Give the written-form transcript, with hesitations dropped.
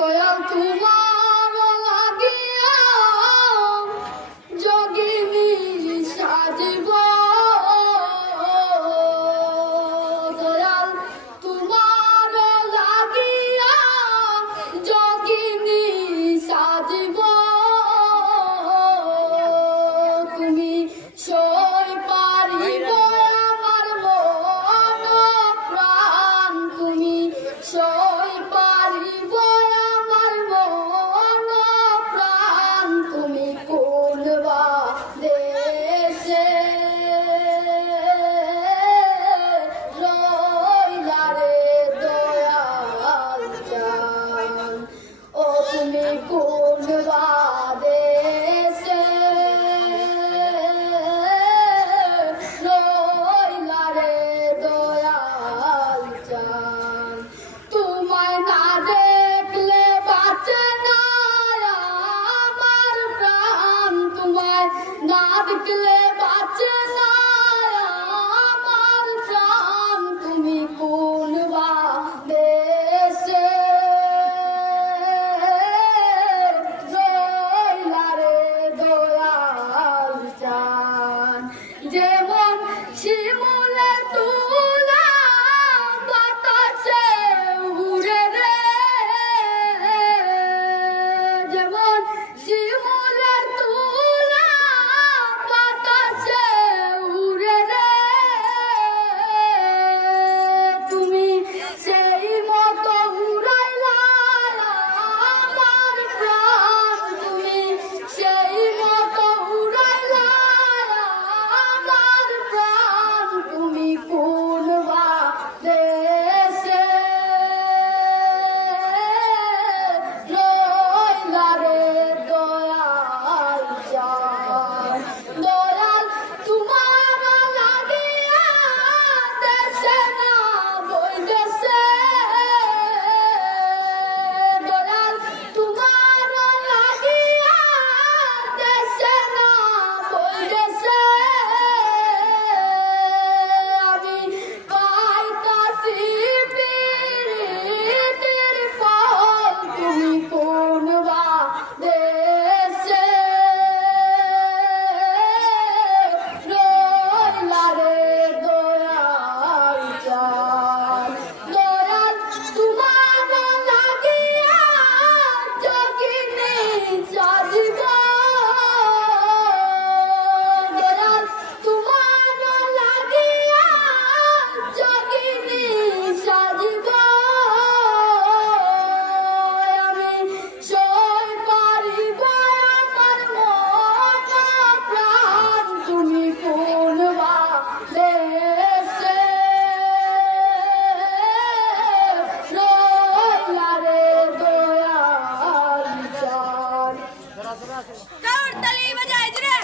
দয়াল তোমার লাগিয়া যোগিনী সাজিব দয়াল তোমার লাগিয়া যোগিনী সাজিব তুমি সই পারিব আমার মন প্রাণ তুমি সই পারিব আমার মন প্রাণ তুমি কোন বা দেশে রইলা রে দয়াল চান ও তুমি কোন বা দেশে রইলা রে দয়াল চান তোমায় না দেখলে বাঁচে না আমার প্রাণ তোমায় না দেখলে বাঁচে না আমার প্রাণ তুমি কোন বা দেশে রইলা রে দয়াল চান যেমন শিমুলে তুলা বাতাসে উড়ে রে যেমন শিমুলে তুলা বাতাসে উড়ে রে তুমি সেই মতো উড়াইলা আমার প্রাণ তুমি সেই মতো উড়াইলা আমার প্রাণ তুমি কোন বা দেশে রইলা রে দয়াল চান দয়াল তোমার লাগিয়া দেশে না বইদেশে দয়াল তোমার লাগিয়া দেশে না বইদেশে আমি পাইতাছি পীড়িতের ফল তুমি কোন বা দেশে রইলা রে দয়াল চান দয়াল তোমার লাগিয়া যোগিনী সাজিব দয়াল তোমার লাগিয়া যোগিনী সাজিব আমি সই পারিব আমার মন প্রাণ তুমি কোন বা দেশে রইলা রে দয়াল চান কাউর তালি বাজায় রে।